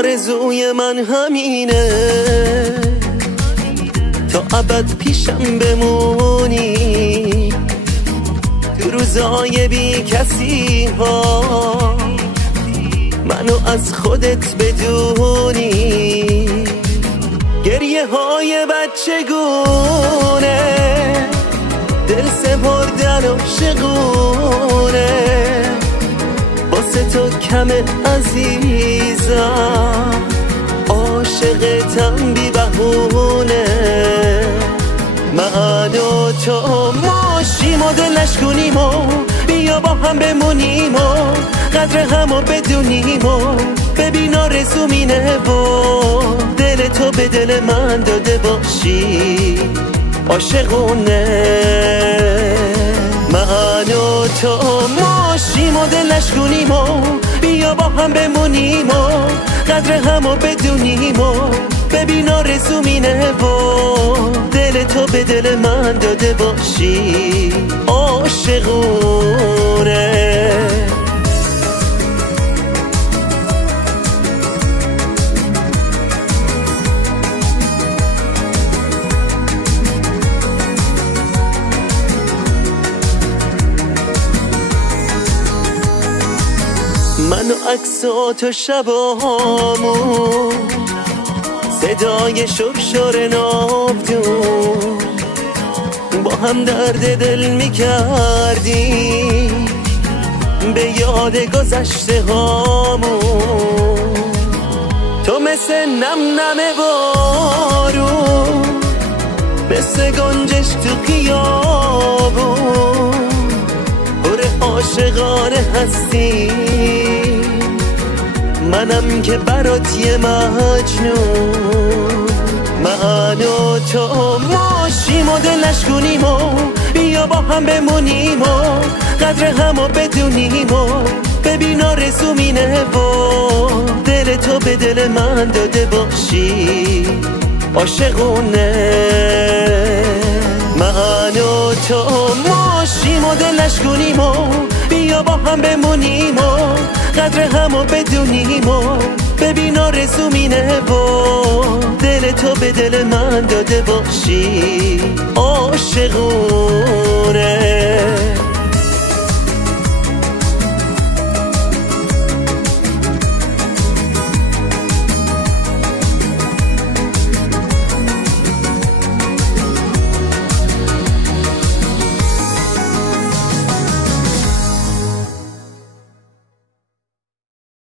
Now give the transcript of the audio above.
آرزوی من همینه تا ابد پیشم بمونی، تو روزای بی کسی ها منو از خودت بدونی. گریه های بچگونه دل سپردن عاشقونه، واسه تو کمه عزیزم، عاشقتم بی بهونه. من و تو ماشیم و دل نشکنیم و بیا با هم بمونیم و قدر همو بدونیم و ببین آرزوم اینه و دل تو به دل من داده باشی عاشقونه. من و تو ماشیم و دل نشکنیم و بیا با هم بمونیم و قدر همو بدونیم و ببین آرزوم اینه و دل تو به دل من داده باشی عاشقونه. من و عکسات شبامون، صدای شرشر ناودون، با هم درد دل میکردیم به یاد گذشته هامون. تو مثل نم بارون، مثل گنجش تو خیابون، پر عاشقانه هستی، منم که برات یه مجنون. من و تو ماشیم و دل نشکنیم و بیا با هم بمونیم و قدر همو بدونیم و ببین آرزوم اینه و دل تو به دل من داده باشی عاشقونه. من و تو ماشیم و دل نشکنیم و بیا با هم بمونیم و قدر همو بدونیم و ببین آرزوم اینه و دل تو به دل من داده باشی عاشقون.